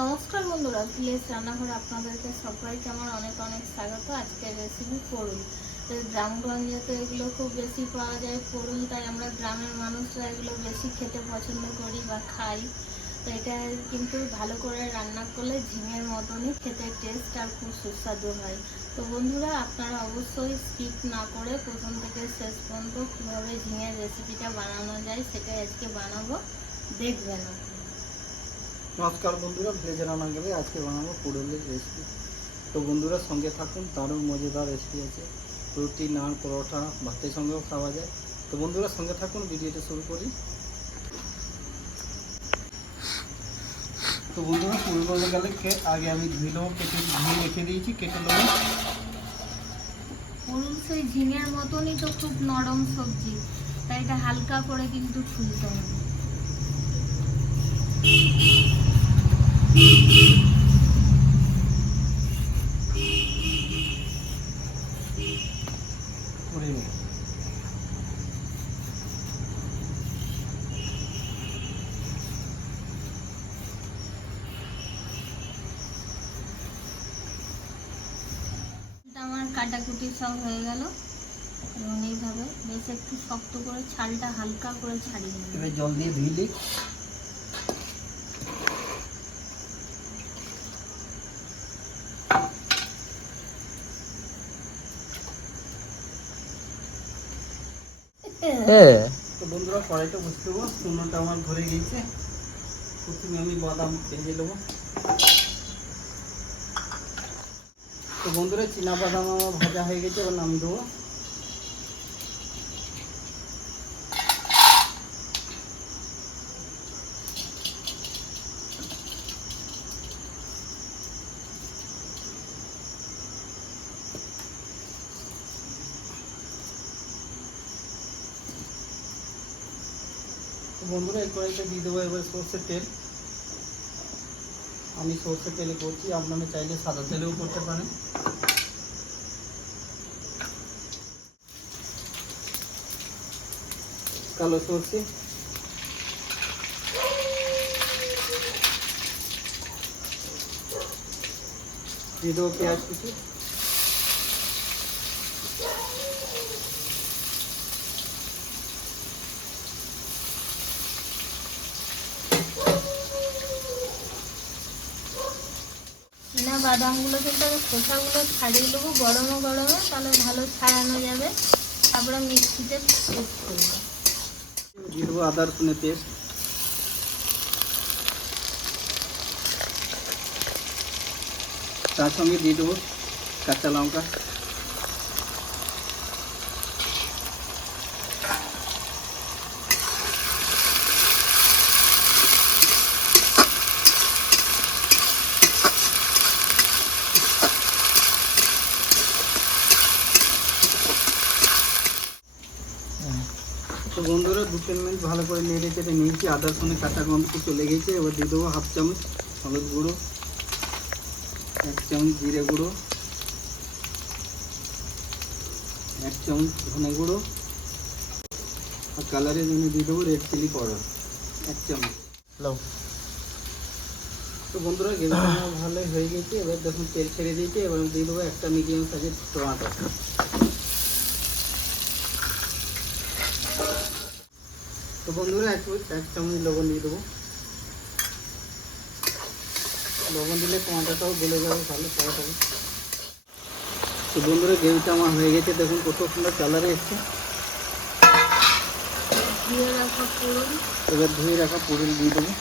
নমস্কার বন্ধুরা, ভিলেজ রান্নাঘরে আপনাদেরকে সবাইকে আমার অনেক অনেক স্বাগত। আজকের রেসিপি পরুল। গ্রামগঞ্জে তো এগুলো খুব বেশি পাওয়া যায় পরুল, তাই আমরা গ্রামের মানুষরা এগুলো বেশি খেতে পছন্দ করি বা খাই। তো এটা কিন্তু ভালো করে রান্না করলে ঝিঙের মতনই খেতে টেস্ট আর খুব সুস্বাদু হয়। তো বন্ধুরা, আপনারা অবশ্যই স্কিপ না করে প্রথম থেকে শেষ পর্যন্ত কীভাবে ঝিঙের রেসিপিটা বানানো যায় সেটাই আজকে বানাবো, দেখবেন আপনি। নমস্কার বন্ধুরা, ভেজ রান্নাঘরে আজকে বানাবো পুরুলের রেসিপি। তো বন্ধুরা সঙ্গে থাকুন, দারুণ মজাদার রেসিপি আছে। রুটি, নান, পরোটা, ভাতের সঙ্গেও খাওয়া যায়। তো বন্ধুরা সঙ্গে থাকুন, ভিডিওটা শুরু করি। তো বন্ধুরা পুরুল বলতে গেলে আগে আমি ধুয়ে নেবো, ধুয়ে রেখে দিয়েছি, কেটে নেবো। পুরুল সেই ঝিঙের মতনই তো খুব নরম সবজি, তাই এটা হালকা করে কিন্তু ছুলতে হবে। করে নেবো। আমার কাটাকুটি সব হয়ে গেল এবং এইভাবে বেশ একটু শক্ত করে ছালটা হালকা করে ছাড়িয়ে নেব। এবার জল দিয়ে ধুইলে তো বন্ধুরা কড়াইটা বসে দেবো। চুনোটা আমার ধরে গিয়েছে। প্রথমে আমি বাদাম ভেজে নেবো। তো বন্ধুরা চীনা বাদাম আমার ভাজা হয়ে গেছে, এবার নামিয়ে দেবো। তো বন্ধুরা এই কড়াইটা দিয়ে দেবো এবার সর্ষের তেল। আমি সর্ষের তেলে করছি, আপনারা চাইলে সাদা তেলেও করতে পারেন। কালো সর্ষে, দিয়ে দেবো পেঁয়াজ কুচি, চীনা বাদামগুলো কিন্তু আমি খোসাগুলো ছাড়িয়ে দেবো গরমে গরমে, তাহলে ভালো ছাড়ানো যাবে। তারপরে মিক্সিতে পেস্ট করবো। দিয়ে দেবো আদা রসুনের পেস্ট, তার সঙ্গে দিয়ে দেবো কাঁচা লঙ্কা, তো বন্ধুরা 2-3 মিনিট ভালো করে নেড়ে চেড়ে নিয়েছি। আদা রসুনের কাঁচা গন্ধ চলে গেছে। এবার দিয়ে দেবো 1/2 চামচ হলুদ গুঁড়ো, 1 চামচ জিরে গুঁড়ো, 1 চামচ ধনে গুঁড়ো, আর কালারের জন্য দিয়ে দেবো রেড চিলি পাউডার 1 চামচ। তো বন্ধুরা গ্রেভিটা আমার ভালোই হয়ে গেছে। এবার দেখুন তেল ছেড়ে দিয়েছে। এবার দিয়ে দেবো একটা মিডিয়াম সাইজের টমেটো। তো বন্ধুরা 1 চামচ লবণ দিয়ে দেবো। লবণ দিলে টমেটোটাও গলে যাবে, ভালো খাওয়া হবে। তো বন্ধুরা গ্রেভিটা আমার হয়ে গেছে, দেখুন কত সুন্দর কালারে এসছে। এবার ধুয়ে রাখা পুরুল দিয়ে দেবো।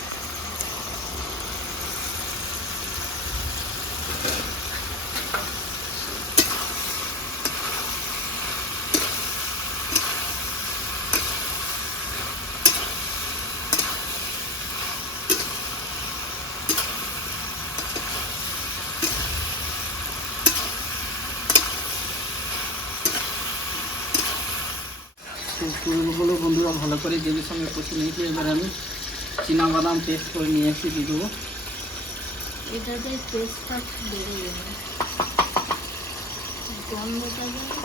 পুরুলগুলো বন্ধুরা ভালো করে গ্রেভির সঙ্গে কষে নিয়েছি। এবার আমি চীনা বাদাম পেস্ট করে নিয়ে এসে দিয়ে দেবো। এটাতে টেস্টটা বেড়ে যাবে, গন্ধটা যাবে।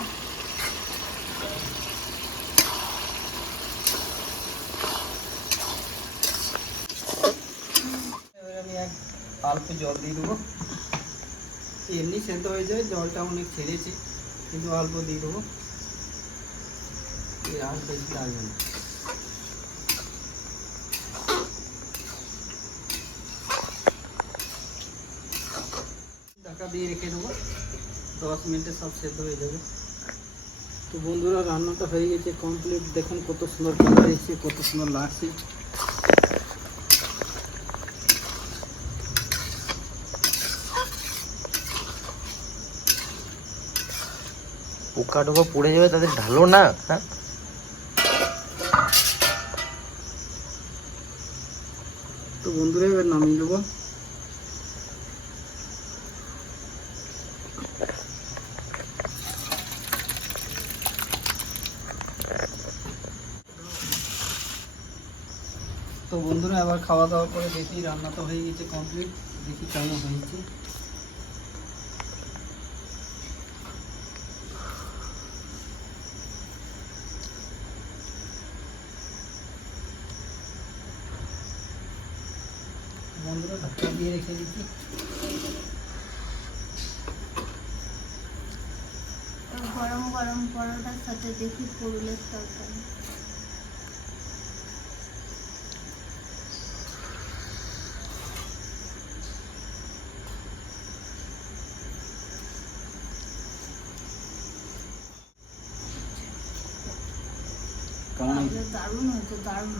অল্প জল দিয়ে দেবো, এমনি সেদ্ধ হয়ে যাবে, জলটা অনেক ছেড়েছে কিন্তু অল্প দিয়ে দেবো, আর বেশি লাগবে না। ঢাকা দিয়ে রেখে দেবো, 10 মিনিটে সব সেদ্ধ হয়ে যাবে। তো বন্ধুরা রান্নাটা হয়ে গেছে কমপ্লিট, দেখুন কত সুন্দর কালার এসেছে, কত সুন্দর লাগছে। পোকা টোকা পড়ে যাবে, তাদের ঢালো না। হ্যাঁ, তো বন্ধুরা এবার নামিয়ে দেবো। তো বন্ধুরা এবার খাওয়া দাওয়া করে দেখি, রান্না তো হয়ে গেছে কমপ্লিট, দেখি কেমন হয়েছে। বন্ধুরা ঢাকা দিয়ে রেখে দিচ্ছি। গরম গরম পরোটার সাথে দেখি পুরুলের তরকারি। কেমন হয়েছে? দারুণ হয়েছে, দারুণ।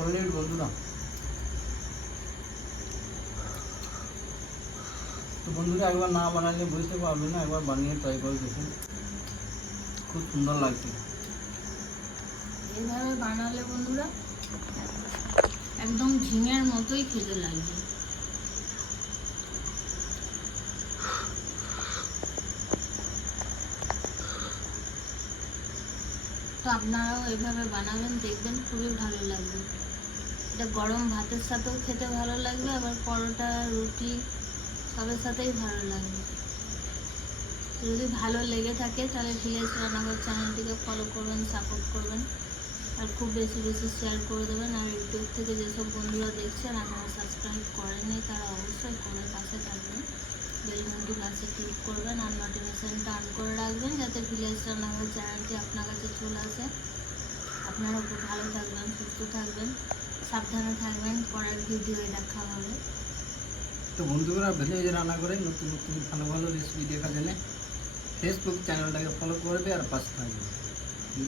অলরেডি বন্ধুরা, তো বন্ধুরা একবার না বানালে বুঝতে পারবে না, একবার বানিয়ে ট্রাই করে দেখুন, খুব সুন্দর লাগছে। এইভাবে বানালে বন্ধুরা একদম ঝিঙের মতোই খেতে লাগবে। তো আপনারাও এভাবে বানাবেন, দেখবেন খুবই ভালো লাগবে। এটা গরম ভাতের সাথেও খেতে ভালো লাগবে, আবার পরোটা রুটি সবের সাথেই ভালো লাগবে। যদি ভালো লেগে থাকে তাহলে ভিলেজ রান্নাঘর চ্যানেলটিকে ফলো করবেন, সাপোর্ট করবেন, আর খুব বেশি বেশি শেয়ার করে দেবেন। আর ইউটিউব থেকে যেসব বন্ধুরা দেখছেন আপনারা সাবস্ক্রাইব করেননি তারা অবশ্যই করে পাশে থাকবেন, বেল ঘন্টি পাশে ক্লিক করবেন আর নোটিফিকেশানটা অন করে রাখবেন যাতে ভিলেজ রান্নাঘর চ্যানেলটি আপনার কাছে চলে আসে। আপনারা খুব ভালো থাকবেন, সুস্থ থাকবেন, সাবধানে থাকবেন। পরের ভিডিও দেখা হবে। তো বন্ধুরা ভিলেজ রান্না করে নতুন নতুন ভালো ভালো রেসিপি দেখার জন্য ফেসবুক চ্যানেলটাকে ফলো করবে আর পাশে থাকবে।